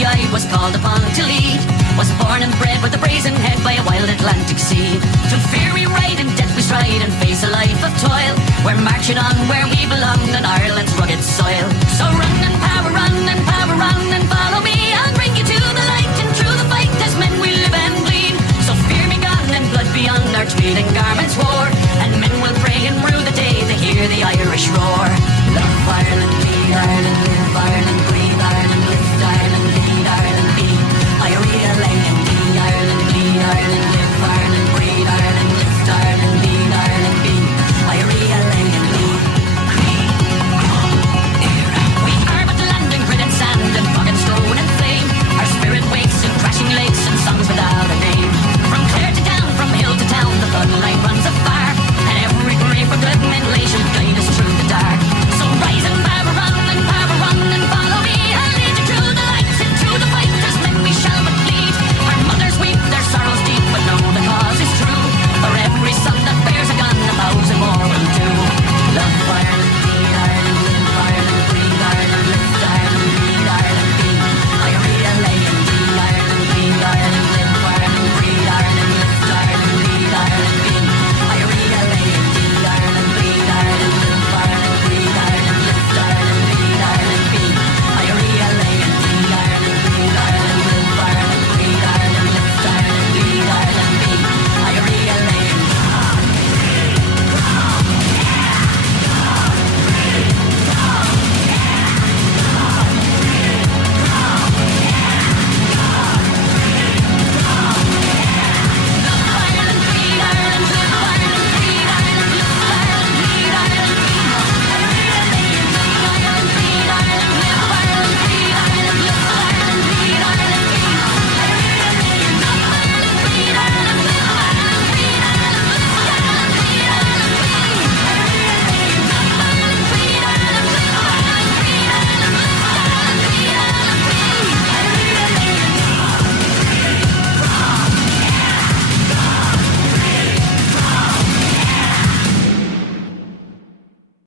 duty I was called upon to lead. Was born and bred with a brazen head by a wild Atlantic sea. Through fear we ride and death we stride and face a life of toil. We're marching on where we belong and